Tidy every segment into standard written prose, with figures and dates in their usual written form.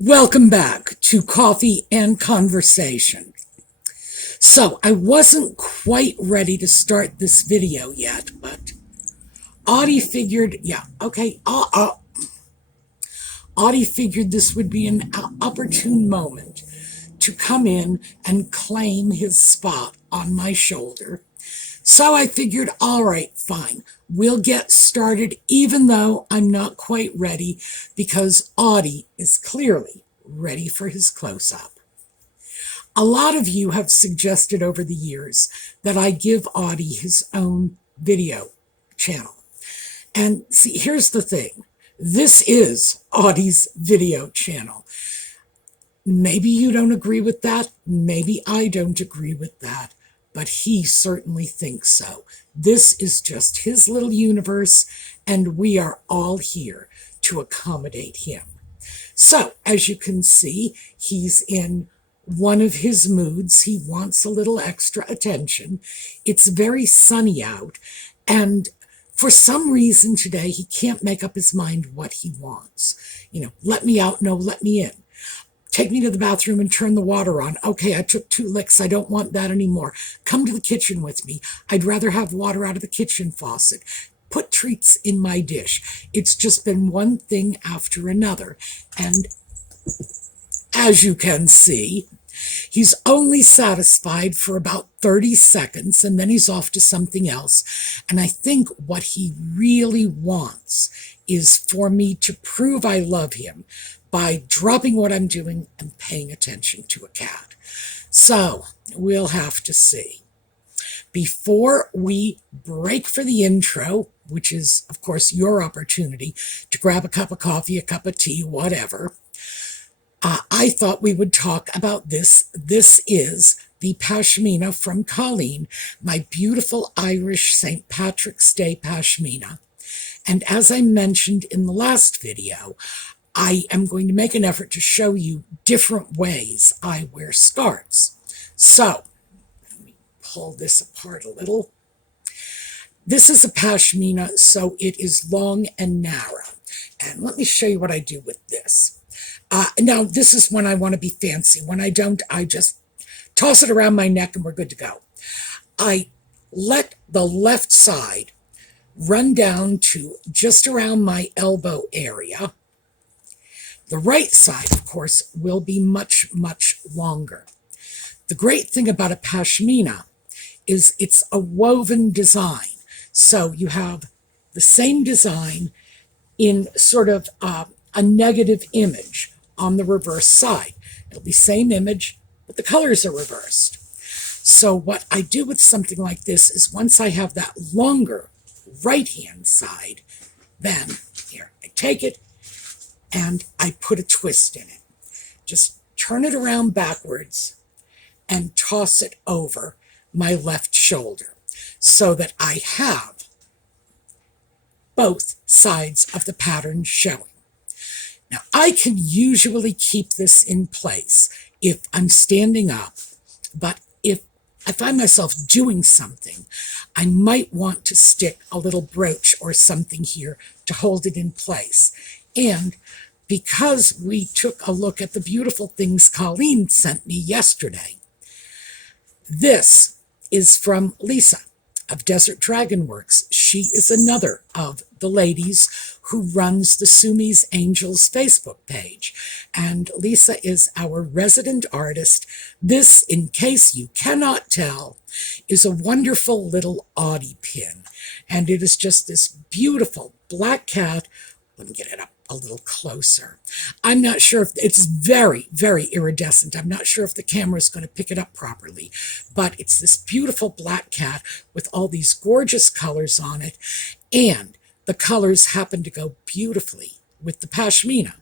Welcome back to Coffee and Conversation. So I wasn't quite ready to start this video yet, but Audie figured, Audie figured this would be an opportune moment to come in and claim his spot on my shoulder. So I figured, all right, fine, we'll get started even though I'm not quite ready because Audie is clearly ready for his close-up. A lot of you have suggested over the years that I give Audie his own video channel. And see, here's the thing. This is Audie's video channel. Maybe you don't agree with that. Maybe I don't agree with that. But he certainly thinks so. This is just his little universe, and we are all here to accommodate him. So, as you can see, he's in one of his moods. He wants a little extra attention. It's very sunny out, and for some reason today, he can't make up his mind what he wants. Let me out, no, let me in. Take me to the bathroom and turn the water on. Okay, I took 2 licks. I don't want that anymore. Come to the kitchen with me. I'd rather have water out of the kitchen faucet. Put treats in my dish. It's just been one thing after another. And as you can see, he's only satisfied for about 30 seconds, and then he's off to something else. And I think what he really wants is for me to prove I love him by dropping what I'm doing and paying attention to a cat. So we'll have to see. Before we break for the intro, which is, of course, your opportunity to grab a cup of coffee, a cup of tea, whatever, I thought we would talk about this. This is the Pashmina from Colleen, my beautiful Irish St. Patrick's Day Pashmina. And as I mentioned in the last video, I am going to make an effort to show you different ways I wear scarves. So, let me pull this apart a little. This is a pashmina, so it is long and narrow. And let me show you what I do with this. Now, this is when I want to be fancy. When I don't, I just toss it around my neck and we're good to go. I let the left side run down to just around my elbow area. The right side, of course, will be much, much longer. The great thing about a pashmina is it's a woven design. So you have the same design in sort of a negative image on the reverse side. It'll be same image, but the colors are reversed. So what I do with something like this is once I have that longer right-hand side, then here, I take it, and I put a twist in it. Just turn it around backwards and toss it over my left shoulder so that I have both sides of the pattern showing. Now, I can usually keep this in place if I'm standing up, but if I find myself doing something, I might want to stick a little brooch or something here to hold it in place. And because we took a look at the beautiful things Colleen sent me yesterday, this is from Lisa of DesertDragonworks. She is another of the ladies who runs the SueMe's Angels Facebook page. And Lisa is our resident artist. This, in case you cannot tell, is a wonderful little Audie pin. And it is just this beautiful black cat. Let me get it up a little closer. I'm not sure if it's very, very iridescent. I'm not sure if the camera is going to pick it up properly, but it's this beautiful black cat with all these gorgeous colors on it, and the colors happen to go beautifully with the pashmina.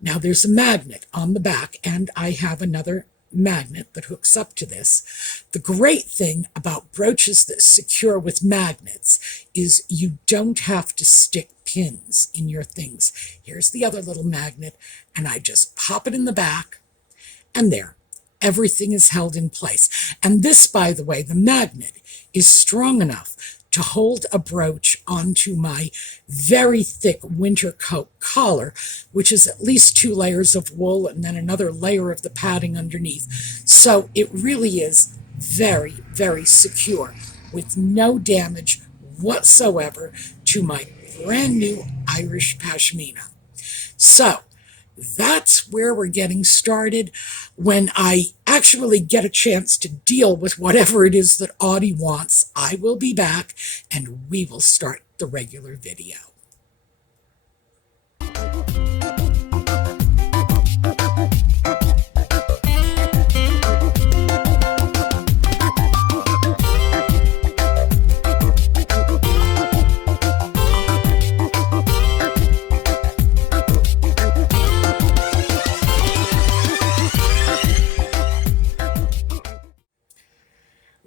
Now there's a magnet on the back, and I have another magnet that hooks up to this. The great thing about brooches that secure with magnets is you don't have to stick pins in your things. Here's the other little magnet, and I just pop it in the back, and there, everything is held in place. And this, by the way, the magnet is strong enough to hold a brooch onto my very thick winter coat collar, which is at least 2 layers of wool and then another layer of the padding underneath. So it really is very, very secure with no damage whatsoever to my brand new Irish pashmina. So that's where we're getting started. When I actually get a chance to deal with whatever it is that Audie wants, I will be back and we will start the regular video.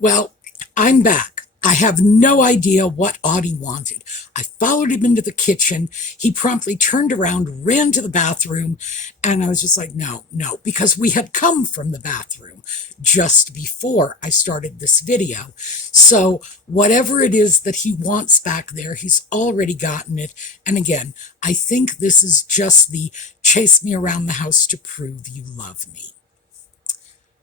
Well, I'm back. I have no idea what Audie wanted. I followed him into the kitchen. He promptly turned around, ran to the bathroom, and I was just like, no, because we had come from the bathroom just before I started this video. So whatever it is that he wants back there, he's already gotten it. And again, I think this is just the chase me around the house to prove you love me.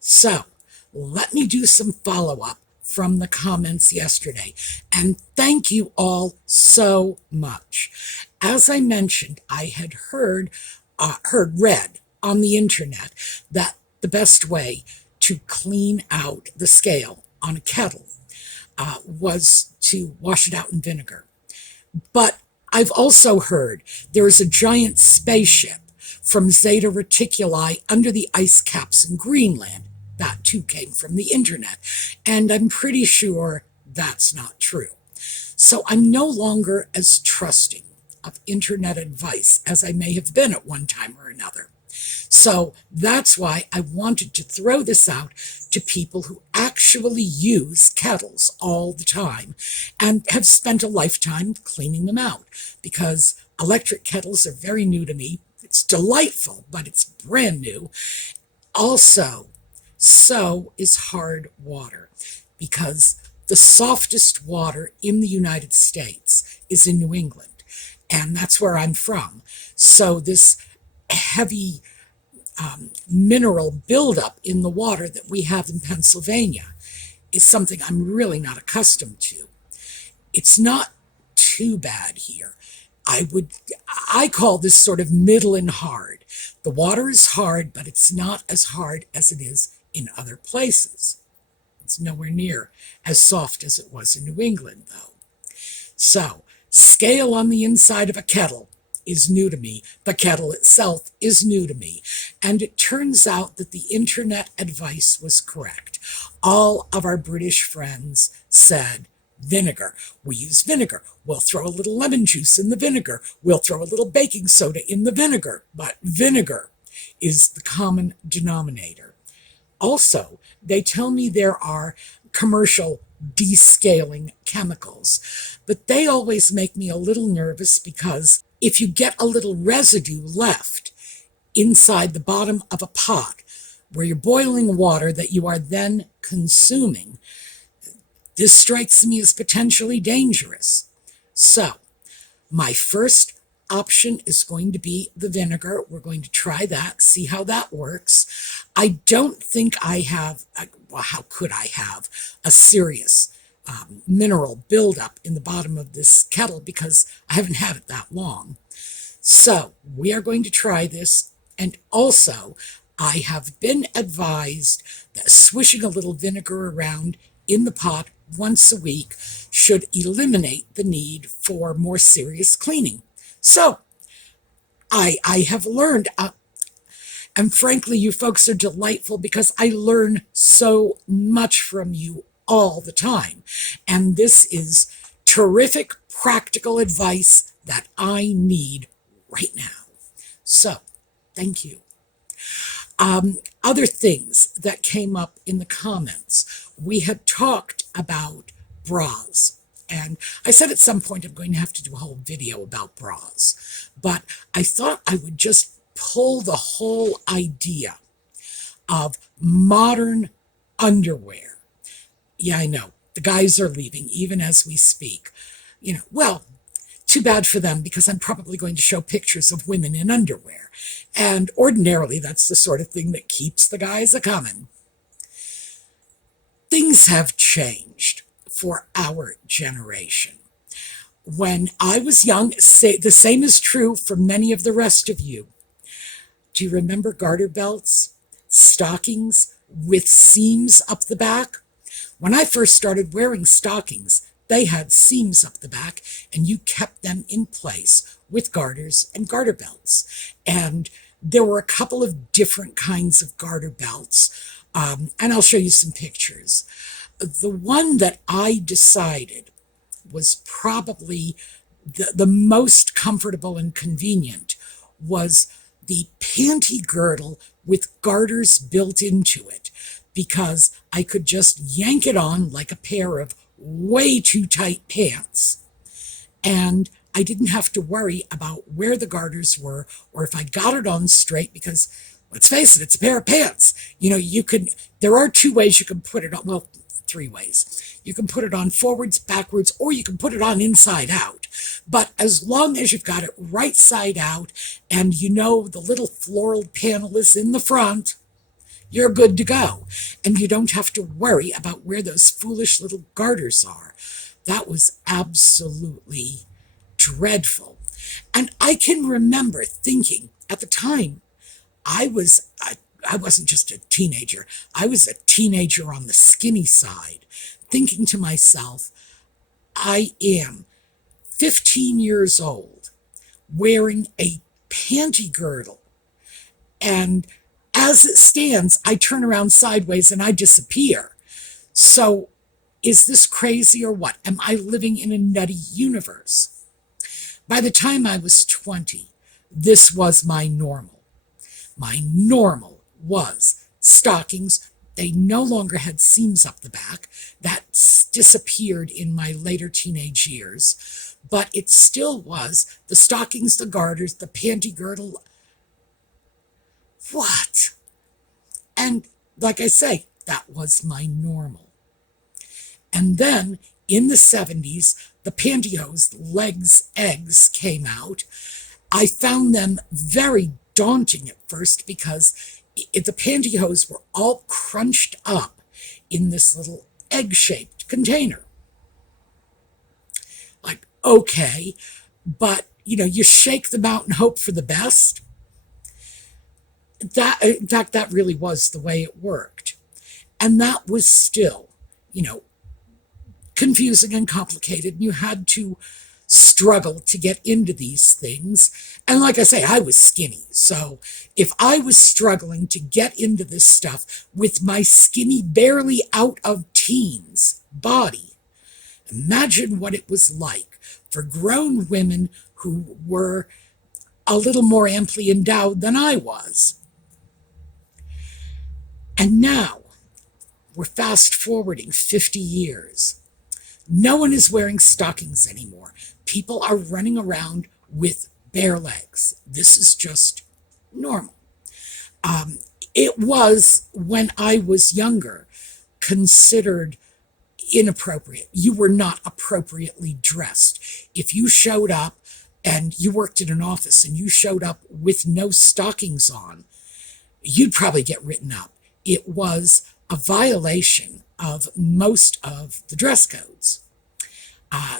So let me do some follow-up from the comments yesterday. And thank you all so much. As I mentioned, I had read on the internet that the best way to clean out the scale on a kettle was to wash it out in vinegar. But I've also heard there is a giant spaceship from Zeta Reticuli under the ice caps in Greenland. That too came from the internet, and I'm pretty sure that's not true. So I'm no longer as trusting of internet advice as I may have been at one time or another. So that's why I wanted to throw this out to people who actually use kettles all the time and have spent a lifetime cleaning them out, because electric kettles are very new to me. It's delightful, but it's brand new. Also, so is hard water, because the softest water in the United States is in New England, and that's where I'm from. So this heavy mineral buildup in the water that we have in Pennsylvania is something I'm really not accustomed to. It's not too bad here. I call this sort of middle and hard. The water is hard, but it's not as hard as it is in other places. It's nowhere near as soft as it was in New England, though. So, scale on the inside of a kettle is new to me. The kettle itself is new to me. And it turns out that the internet advice was correct. All of our British friends said, vinegar. We use vinegar. We'll throw a little lemon juice in the vinegar. We'll throw a little baking soda in the vinegar. But vinegar is the common denominator. Also, they tell me there are commercial descaling chemicals, but they always make me a little nervous, because if you get a little residue left inside the bottom of a pot where you're boiling water that you are then consuming, this strikes me as potentially dangerous. So, my first option is going to be the vinegar. We're going to try that, see how that works. I don't think I have, well, how could I have a serious mineral buildup in the bottom of this kettle, because I haven't had it that long. So we are going to try this. And also, I have been advised that swishing a little vinegar around in the pot once a week should eliminate the need for more serious cleaning. So I have learned, and frankly, you folks are delightful, because I learn so much from you all the time. And this is terrific practical advice that I need right now. So, thank you. Other things that came up in the comments. We had talked about bras. And I said at some point I'm going to have to do a whole video about bras. But I thought I would just pull the whole idea of modern underwear. Yeah, I know. The guys are leaving even as we speak. Well, too bad for them, because I'm probably going to show pictures of women in underwear. And ordinarily, that's the sort of thing that keeps the guys a-coming. Things have changed for our generation. When I was young, the same is true for many of the rest of you. Do you remember garter belts? Stockings with seams up the back? When I first started wearing stockings, they had seams up the back, and you kept them in place with garters and garter belts. And there were a couple of different kinds of garter belts, and I'll show you some pictures. The one that I decided was probably the most comfortable and convenient was the panty girdle with garters built into it, because I could just yank it on like a pair of way too tight pants, and I didn't have to worry about where the garters were or if I got it on straight, because let's face it, it's a pair of pants. There are two ways you can put it on, well, three ways. You can put it on forwards, backwards, or you can put it on inside out. But as long as you've got it right side out and the little floral panel is in the front, you're good to go. And you don't have to worry about where those foolish little garters are. That was absolutely dreadful. And I can remember thinking at the time, I wasn't just a teenager. I was a teenager on the skinny side, thinking to myself, I am 15 years old, wearing a panty girdle, and as it stands, I turn around sideways and I disappear. So is this crazy or what? Am I living in a nutty universe? By the time I was 20, this was my normal. My normal was stockings. They no longer had seams up the back. That disappeared in my later teenage years. But it still was the stockings, the garters, the panty girdle. What? And like I say, that was my normal. And then in the 70s, the pantyhose legs eggs came out. I found them very daunting at first, because the pantyhose were all crunched up in this little egg-shaped container. Like, okay, but you shake them out and hope for the best. In fact, that really was the way it worked. And that was still, confusing and complicated. And you had to struggle to get into these things. And like I say, I was skinny. So if I was struggling to get into this stuff with my skinny, barely out of teens body, imagine what it was like for grown women who were a little more amply endowed than I was. And now we're fast forwarding 50 years. No one is wearing stockings anymore. People are running around with bare legs. This is just normal. It was, when I was younger, considered inappropriate. You were not appropriately dressed. If you showed up and you worked in an office and you showed up with no stockings on, you'd probably get written up. It was a violation of most of the dress codes.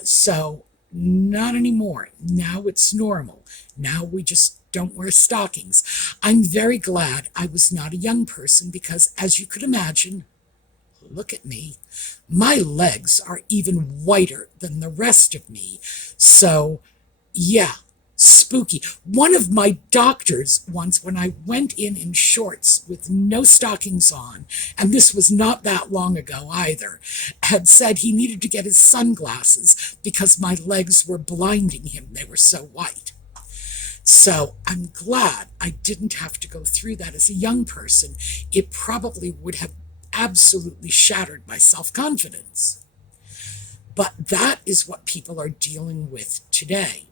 So not anymore. Now it's normal. Now we just don't wear stockings. I'm very glad I was not a young person, because as you could imagine, look at me, my legs are even whiter than the rest of me. So yeah, spooky. One of my doctors once, when I went in shorts with no stockings on, and this was not that long ago either, had said he needed to get his sunglasses because my legs were blinding him. They were so white. So I'm glad I didn't have to go through that as a young person. It probably would have absolutely shattered my self-confidence. But that is what people are dealing with today.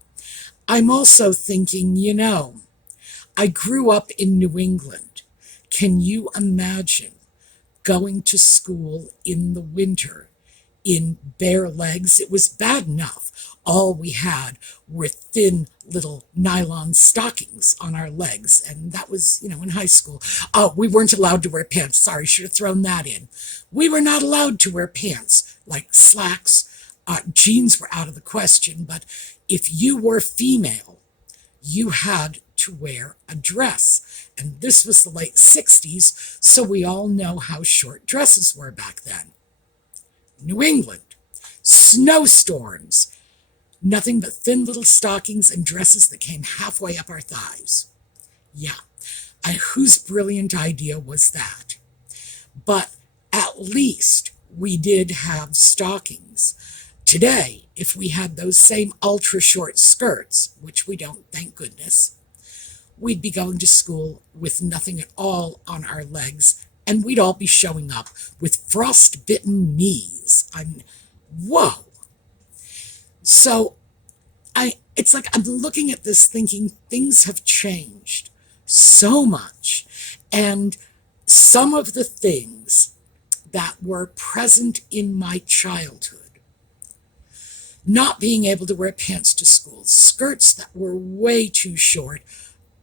I'm also thinking, I grew up in New England. Can you imagine going to school in the winter in bare legs. It was bad enough. All we had were thin little nylon stockings on our legs. And that was, in high school. Oh, we weren't allowed to wear pants. Sorry, should have thrown that in. We were not allowed to wear pants, like slacks. Jeans were out of the question. But if you were female, you had to wear a dress. And this was the late 60s, so we all know how short dresses were back then. New England, snowstorms, nothing but thin little stockings and dresses that came halfway up our thighs. Yeah, whose brilliant idea was that? But at least we did have stockings. Today, if we had those same ultra short skirts, which we don't, thank goodness, we'd be going to school with nothing at all on our legs, and we'd all be showing up with frostbitten knees. Whoa. So it's like I'm looking at this thinking things have changed so much. And some of the things that were present in my childhood, not being able to wear pants to school, skirts that were way too short,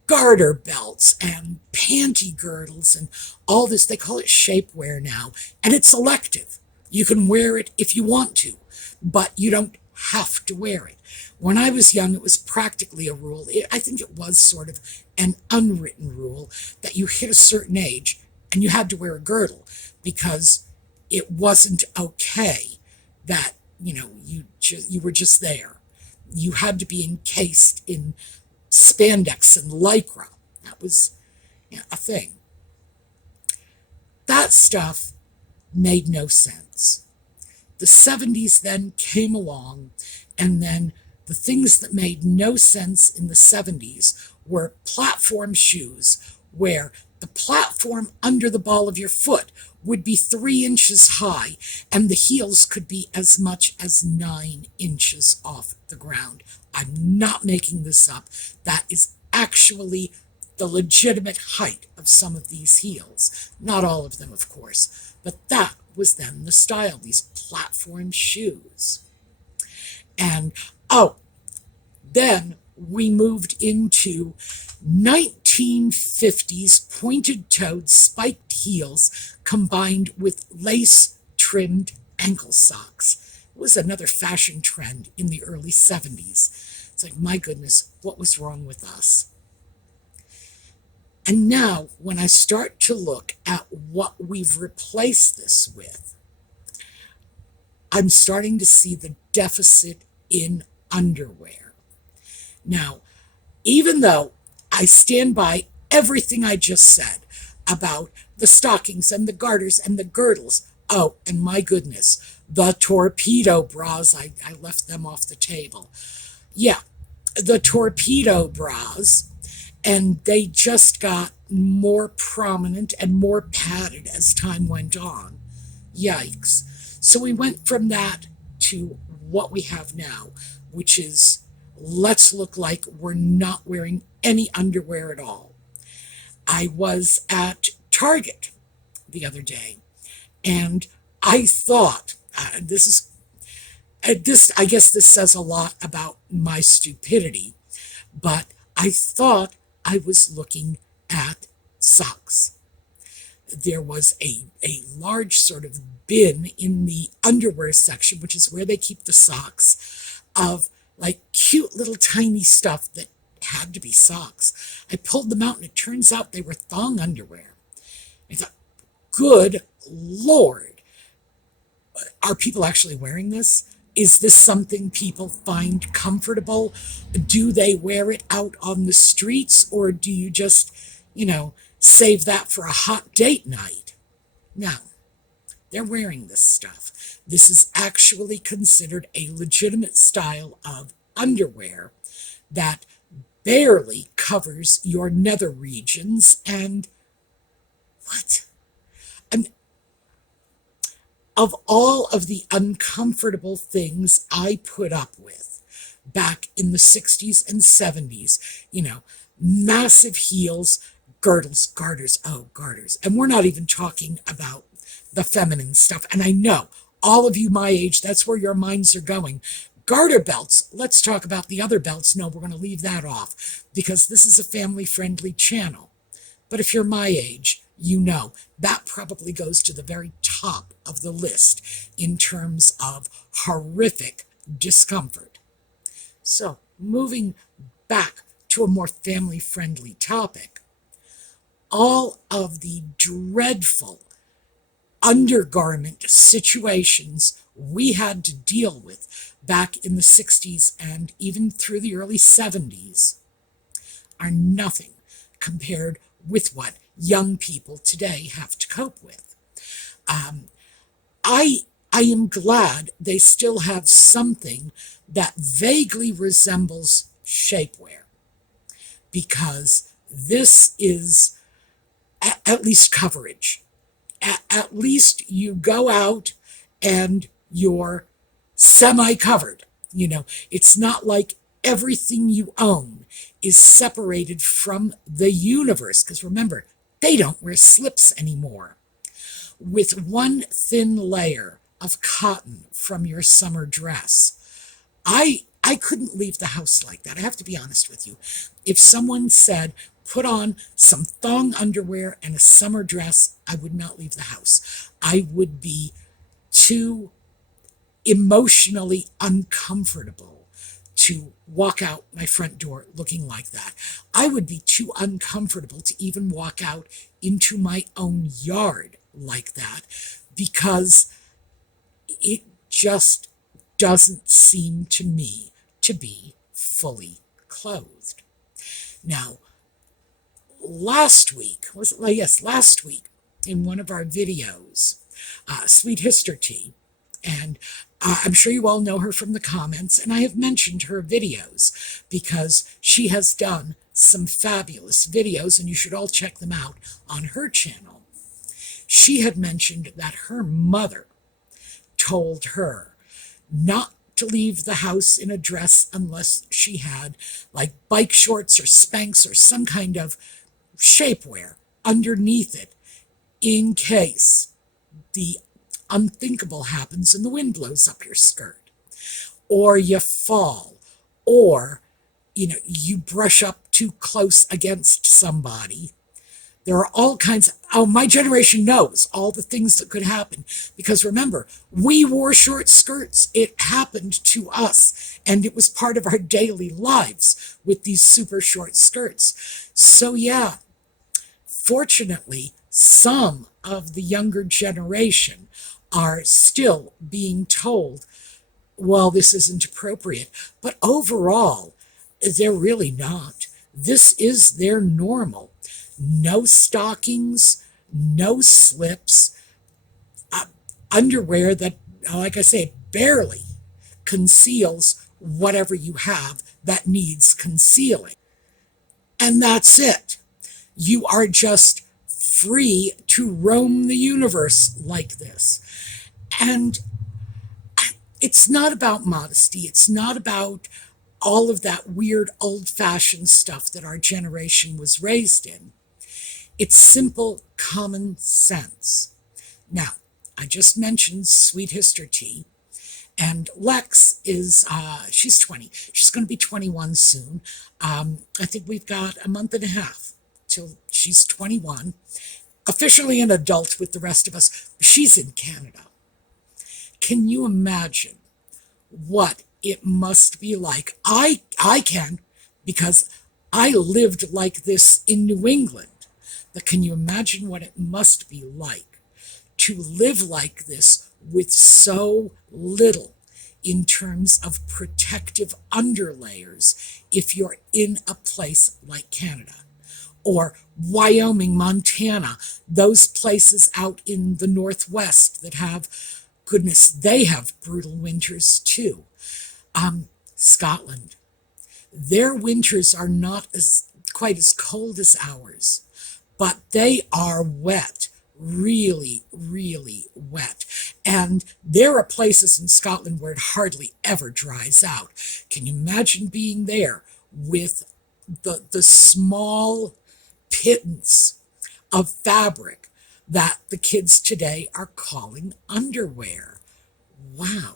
garter belts and panty girdles and all this, they call it shapewear now, and it's elective. You can wear it if you want to, but you don't have to wear it. When I was young, it was practically a rule. I think it was sort of an unwritten rule that you hit a certain age and you had to wear a girdle because it wasn't okay that, you were just there. You had to be encased in spandex and lycra. That was a thing. That stuff made no sense. The 70s then came along, and then the things that made no sense in the 70s were platform shoes, where the platform under the ball of your foot would be 3 inches high, and the heels could be as much as 9 inches off the ground. I'm not making this up. That is actually the legitimate height of some of these heels. Not all of them, of course, but that was then the style, these platform shoes. And, then we moved into 1950s pointed-toed spiked heels combined with lace-trimmed ankle socks. It was another fashion trend in the early 70s. It's like, my goodness, what was wrong with us? And now, when I start to look at what we've replaced this with, I'm starting to see the deficit in underwear. Now, even though I stand by everything I just said about the stockings and the garters and the girdles, and my goodness, the torpedo bras, I left them off the table. Yeah, the torpedo bras, and they just got more prominent and more padded as time went on. Yikes. So we went from that to what we have now, which is let's look like we're not wearing any underwear at all. I was at Target the other day, and I thought, I guess this says a lot about my stupidity, but I thought I was looking at socks. There was a large sort of bin in the underwear section, which is where they keep the socks, of like cute little tiny stuff that had to be socks. I pulled them out, and it turns out they were thong underwear. I thought, good Lord, are people actually wearing this? Is this something people find comfortable? Do they wear it out on the streets, or do you just, save that for a hot date night? No, they're wearing this stuff. This is actually considered a legitimate style of underwear that barely covers your nether regions. And what? Of all of the uncomfortable things I put up with back in the 60s and 70s, massive heels, girdles, garters, garters. And we're not even talking about the feminine stuff. And I know all of you my age, that's where your minds are going. Garter belts, let's talk about the other belts. No, we're going to leave that off because this is a family-friendly channel. But if you're my age, you know that probably goes to the very top of the list in terms of horrific discomfort. So, moving back to a more family-friendly topic, all of the dreadful undergarment situations we had to deal with back in the 60s and even through the early 70s are nothing compared with what young people today have to cope with. I am glad they still have something that vaguely resembles shapewear, because this is at least coverage. At least you go out and you're semi-covered. You know, it's not like everything you own is separated from the universe, because remember, they don't wear slips anymore. With one thin layer of cotton from your summer dress, I couldn't leave the house like that. I have to be honest with you. If someone said, put on some thong underwear and a summer dress, I would not leave the house. I would be too emotionally uncomfortable to walk out my front door looking like that. I would be too uncomfortable to even walk out into my own yard like that, because it just doesn't seem to me to be fully clothed. Now, last week, last week in one of our videos, Sweet History, and I'm sure you all know her from the comments, and I have mentioned her videos because she has done some fabulous videos, and you should all check them out on her channel. She had mentioned that her mother told her not to leave the house in a dress unless she had like bike shorts or Spanx or some kind of shapewear underneath it, in case the unthinkable happens and the wind blows up your skirt, or you fall, or you brush up too close against somebody. There are all kinds of, my generation knows all the things that could happen, because remember, we wore short skirts. It happened to us, and it was part of our daily lives with these super short skirts. So yeah, fortunately, some of the younger generation are still being told, well, this isn't appropriate. But overall, they're really not. This is their normal. No stockings, no slips, underwear that, like I say, barely conceals whatever you have that needs concealing. And that's it. You are just free to roam the universe like this. And it's not about modesty. It's not about all of that weird old-fashioned stuff that our generation was raised in. It's simple common sense. Now, I just mentioned Sweet History, and Lex is, she's 20. She's going to be 21 soon. I think we've got a month and a half till she's 21. Officially an adult with the rest of us. She's in Canada. Can you imagine what it must be like? I can, because I lived like this in New England. But can you imagine what it must be like to live like this with so little in terms of protective underlayers if you're in a place like Canada? Or Wyoming, Montana, those places out in the Northwest that have, goodness, they have brutal winters too. Scotland, their winters are not quite as cold as ours, but they are wet, really, really wet. And there are places in Scotland where it hardly ever dries out. Can you imagine being there with the small pittance of fabric that the kids today are calling underwear? wow,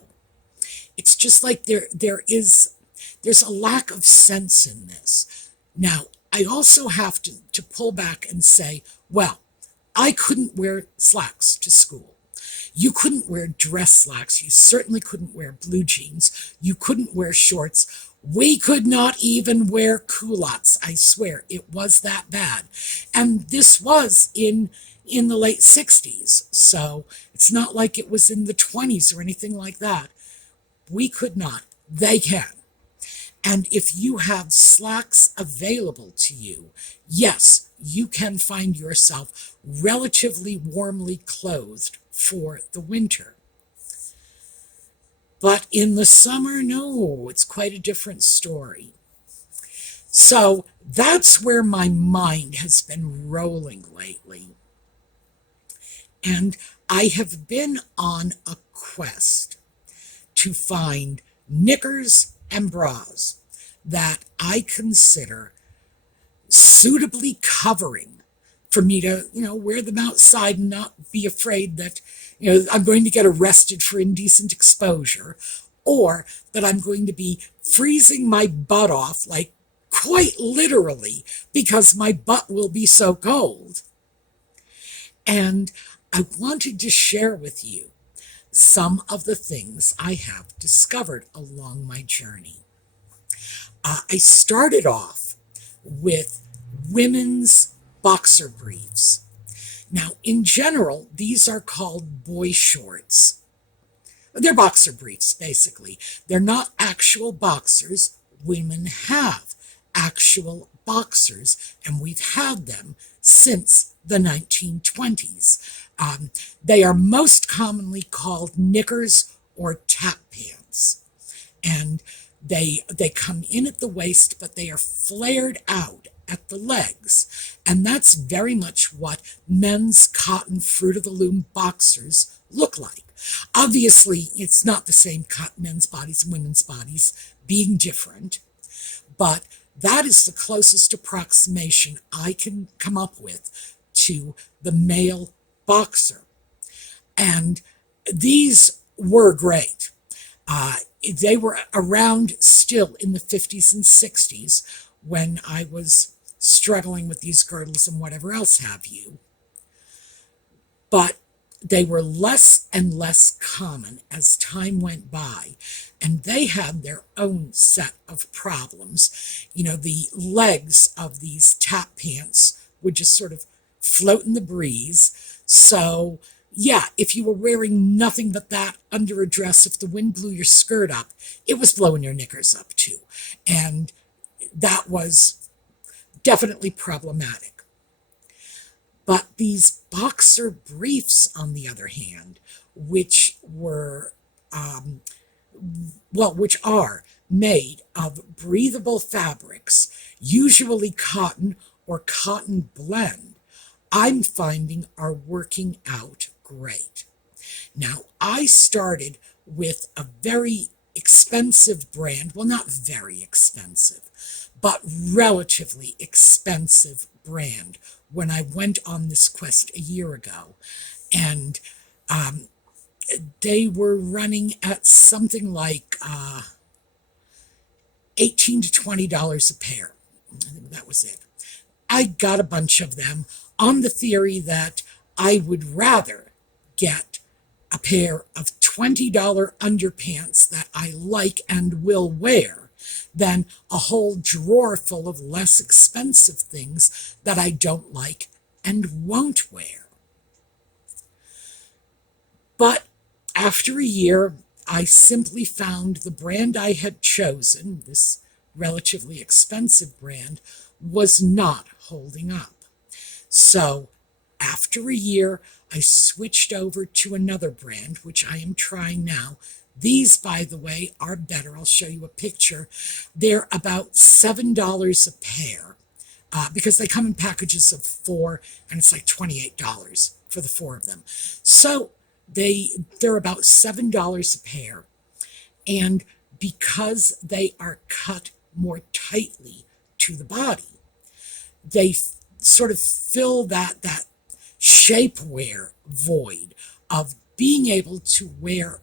it's just like there's a lack of sense in this. Now, I also have to pull back and say, well, I couldn't wear slacks to school. You couldn't wear dress slacks. You certainly couldn't wear blue jeans. You couldn't wear shorts. We could not even wear culottes. I swear, it was that bad. And this was in the late 60s. So it's not like it was in the 20s or anything like that. We could not. They can. And if you have slacks available to you, yes, you can find yourself relatively warmly clothed for the winter. But in the summer, no, it's quite a different story. So that's where my mind has been rolling lately. And I have been on a quest to find knickers and bras that I consider suitably covering for me to, wear them outside and not be afraid that, I'm going to get arrested for indecent exposure, or that I'm going to be freezing my butt off, like quite literally, because my butt will be so cold. And I wanted to share with you some of the things I have discovered along my journey. I started off with women's boxer briefs. Now, in general, these are called boy shorts. They're boxer briefs, basically. They're not actual boxers. Women have actual boxers, and we've had them since the 1920s. They are most commonly called knickers or tap pants. And they come in at the waist, but they are flared out at the legs. And that's very much what men's cotton Fruit of the Loom boxers look like. Obviously, it's not the same cut, men's bodies and women's bodies being different, but that is the closest approximation I can come up with to the male boxer. And these were great. They were around still in the 50s and 60s when I was struggling with these girdles and whatever else have you. But they were less and less common as time went by, and they had their own set of problems. The legs of these tap pants would just sort of float in the breeze. So, yeah, if you were wearing nothing but that under a dress, if the wind blew your skirt up, it was blowing your knickers up too. And that was definitely problematic. But these boxer briefs, on the other hand, which are made of breathable fabrics, usually cotton or cotton blend, I'm finding are working out great. Now, I started with a very expensive brand, well, not very expensive, but relatively expensive brand when I went on this quest a year ago. And they were running at something like $18 to $20 a pair. I think that was it. I got a bunch of them on the theory that I would rather get a pair of $20 underpants that I like and will wear than a whole drawer full of less expensive things that I don't like and won't wear. But after a year, I simply found the brand I had chosen, this relatively expensive brand, was not holding up. So after a year, I switched over to another brand, which I am trying now. These, by the way, are better. I'll show you a picture. They're about $7 a pair because they come in packages of 4, and it's like $28 for the 4 of them. So they're about $7 a pair. And because they are cut more tightly to the body, they sort of fill that shapewear void of being able to wear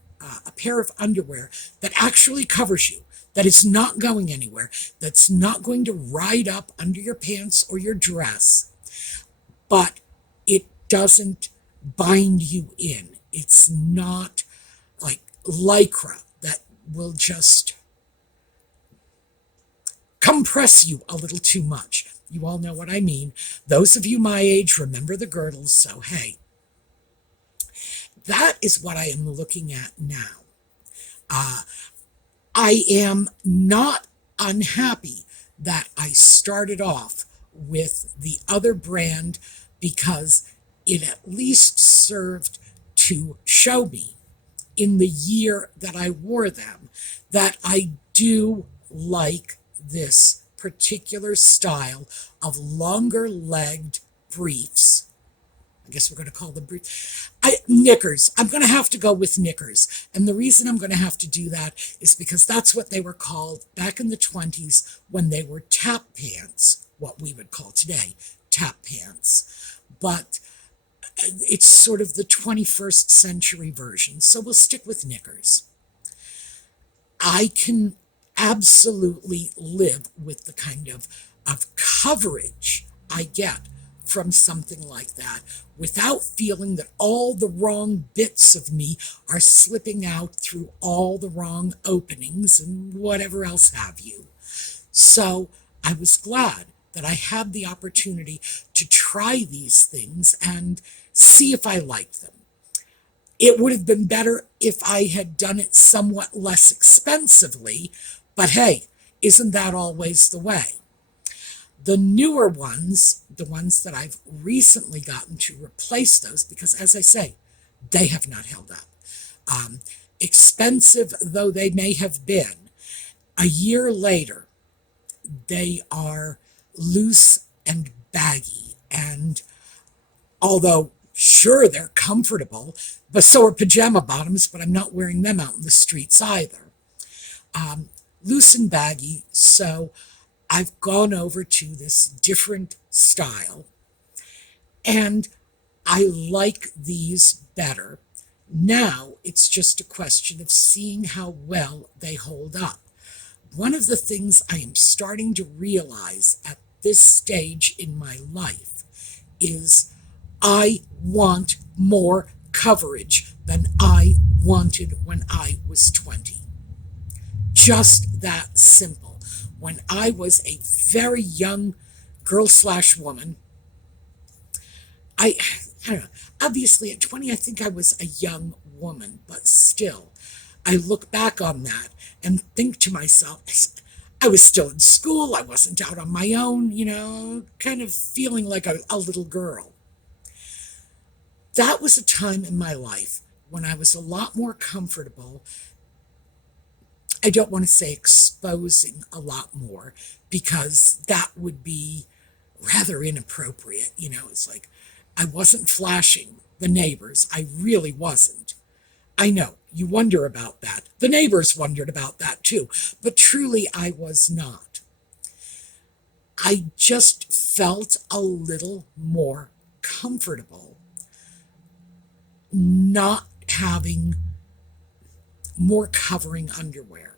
a pair of underwear that actually covers you, that is not going anywhere, that's not going to ride up under your pants or your dress, but it doesn't bind you in. It's not like Lycra that will just compress you a little too much. You all know what I mean. Those of you my age remember the girdles, so hey. That is what I am looking at now. I am not unhappy that I started off with the other brand because it at least served to show me in the year that I wore them that I do like this particular style of longer legged briefs. I guess we're going to call them briefs. Knickers. I'm going to have to go with knickers. And the reason I'm going to have to do that is because that's what they were called back in the 20s when they were tap pants, what we would call today tap pants. But it's sort of the 21st century version, so we'll stick with knickers. I can absolutely live with the kind of coverage I get from something like that without feeling that all the wrong bits of me are slipping out through all the wrong openings and whatever else have you. So I was glad that I had the opportunity to try these things and see if I liked them. It would have been better if I had done it somewhat less expensively, but hey, isn't that always the way? The newer ones, the ones that I've recently gotten to replace those, because as I say, they have not held up. Expensive though they may have been, a year later, they are loose and baggy. And although, sure, they're comfortable, but so are pajama bottoms, but I'm not wearing them out in the streets either. Loose and baggy, so I've gone over to this different style, and I like these better. Now it's just a question of seeing how well they hold up. One of the things I am starting to realize at this stage in my life is I want more coverage than I wanted when I was 20. Just that simple. When I was a very young girl/woman, I don't know, obviously at 20 I think I was a young woman, but still, I look back on that and think to myself, I was still in school, I wasn't out on my own, kind of feeling like a little girl. That was a time in my life when I was a lot more comfortable. I don't want to say exposing a lot more because that would be rather inappropriate. It's like I wasn't flashing the neighbors. I really wasn't. I know you wonder about that. The neighbors wondered about that too, but truly I was not. I just felt a little more comfortable not having more covering underwear.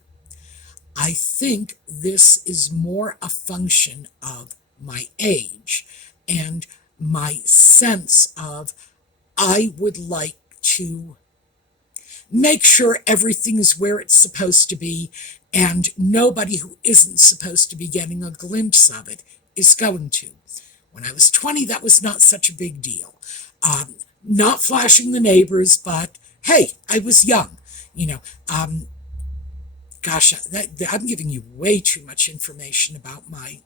I think this is more a function of my age and my sense of I would like to make sure everything is where it's supposed to be and nobody who isn't supposed to be getting a glimpse of it is going to. When I was 20, that was not such a big deal. Not flashing the neighbors, but hey, I was young. Gosh, I'm giving you way too much information about my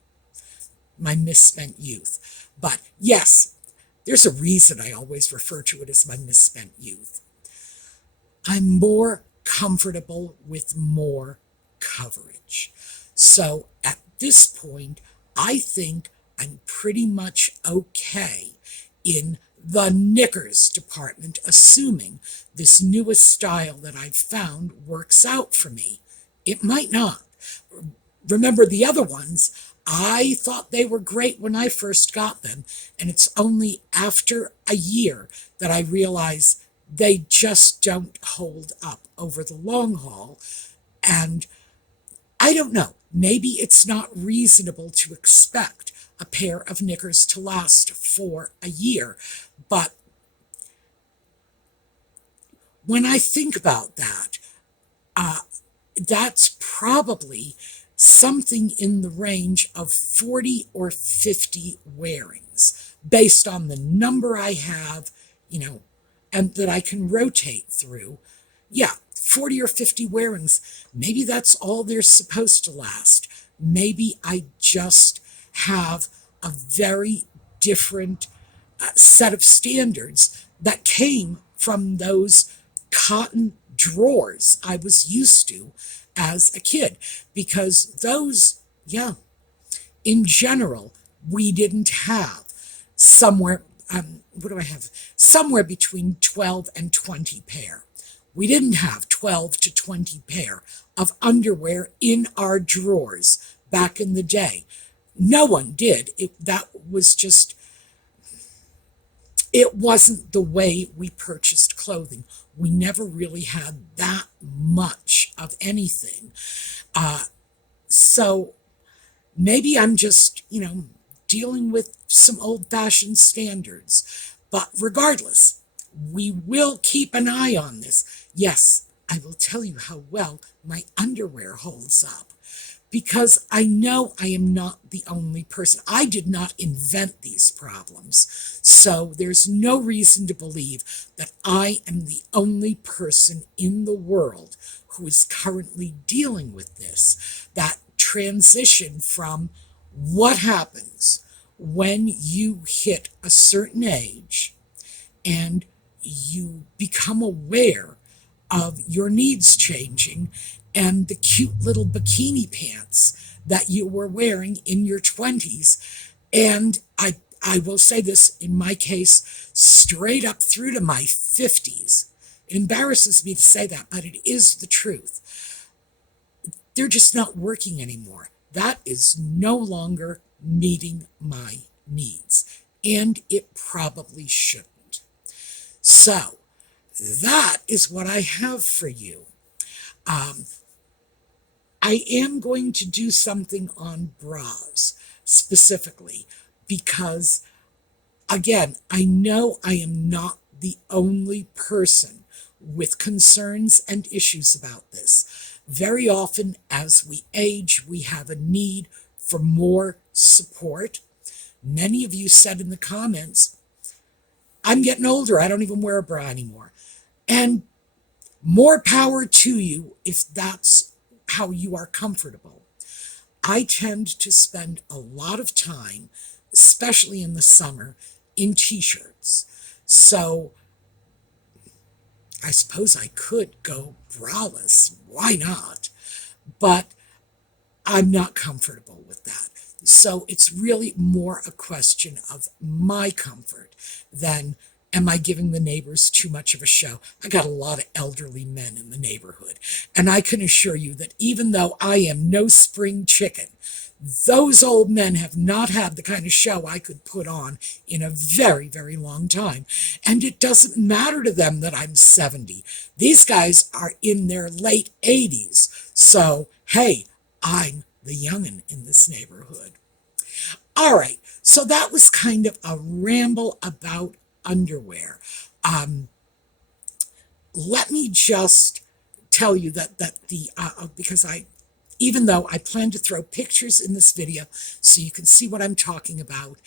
misspent youth. But yes, there's a reason I always refer to it as my misspent youth. I'm more comfortable with more coverage. So at this point, I think I'm pretty much okay in the knickers department, assuming this newest style that I've found works out for me. It might not. Remember the other ones, I thought they were great when I first got them, and it's only after a year that I realized they just don't hold up over the long haul. And I don't know, maybe it's not reasonable to expect a pair of knickers to last for a year. But when I think about that, that's probably something in the range of 40 or 50 wearings based on the number I have, and that I can rotate through. Yeah, 40 or 50 wearings. Maybe that's all they're supposed to last. Maybe I just have a very different set of standards that came from those cotton drawers I was used to as a kid. Because those, yeah, in general, we didn't have somewhere, what do I have? Somewhere between 12 and 20 pair. We didn't have 12 to 20 pair of underwear in our drawers back in the day. No one did. That was just, it wasn't the way we purchased clothing. We never really had that much of anything. So maybe I'm just, dealing with some old-fashioned standards. But regardless, we will keep an eye on this. Yes, I will tell you how well my underwear holds up, because I know I am not the only person. I did not invent these problems, so there's no reason to believe that I am the only person in the world who is currently dealing with this. That transition from what happens when you hit a certain age and you become aware of your needs changing and the cute little bikini pants that you were wearing in your 20s. And I will say this, in my case, straight up through to my 50s. It embarrasses me to say that, but it is the truth. They're just not working anymore. That is no longer meeting my needs, and it probably shouldn't. So that is what I have for you. I am going to do something on bras specifically because, again, I know I am not the only person with concerns and issues about this. Very often, as we age, we have a need for more support. Many of you said in the comments, I'm getting older, I don't even wear a bra anymore. And more power to you if that's how you are comfortable. I tend to spend a lot of time, especially in the summer, in t-shirts. So I suppose I could go braless. Why not? But I'm not comfortable with that. So it's really more a question of my comfort than am I giving the neighbors too much of a show. I got a lot of elderly men in the neighborhood, and I can assure you that even though I am no spring chicken, those old men have not had the kind of show I could put on in a very, very long time. And it doesn't matter to them that I'm 70. These guys are in their late 80s. So, hey, I'm the youngin' in this neighborhood. All right, so that was kind of a ramble about underwear. Let me just tell you that because even though I plan to throw pictures in this video so you can see what I'm talking about,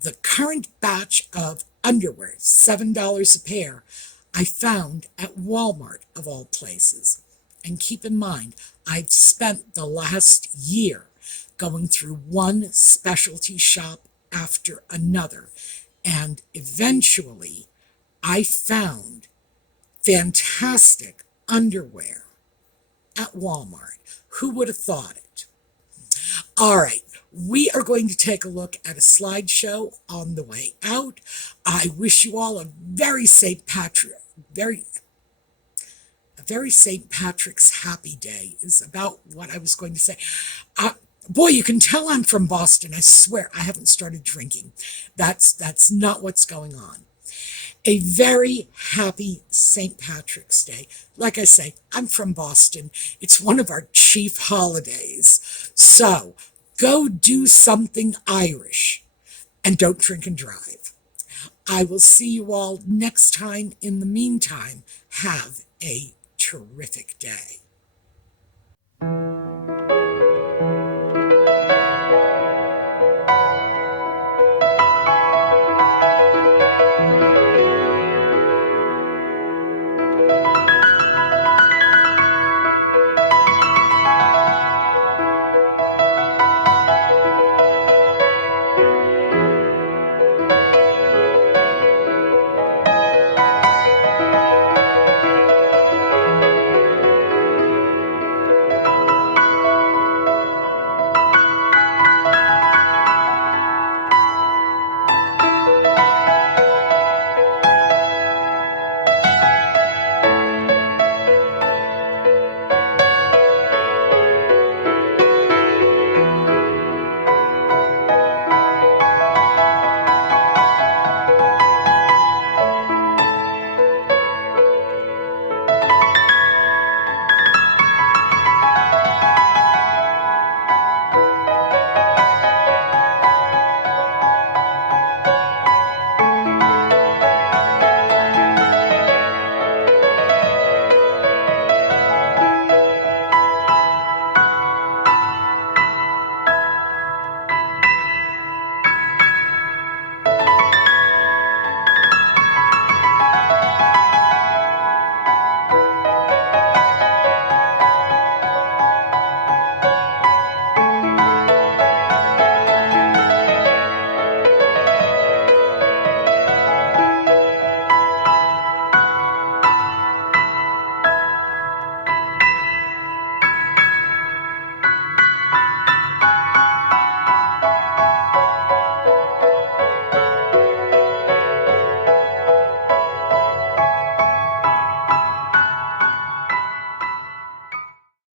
the current batch of underwear, $7 a pair, I found at Walmart, of all places. And keep in mind, I've spent the last year going through one specialty shop after another. And eventually, I found fantastic underwear at Walmart. Who would have thought it? All right, we are going to take a look at a slideshow on the way out. I wish you all a very St. Patrick's happy day is about what I was going to say. Boy, you can tell I'm from Boston. I swear I haven't started drinking. That's not what's going on. A very happy St. Patrick's Day. Like I say, I'm from Boston. It's one of our chief holidays. So go do something Irish and don't drink and drive. I will see you all next time. In the meantime, have a terrific day.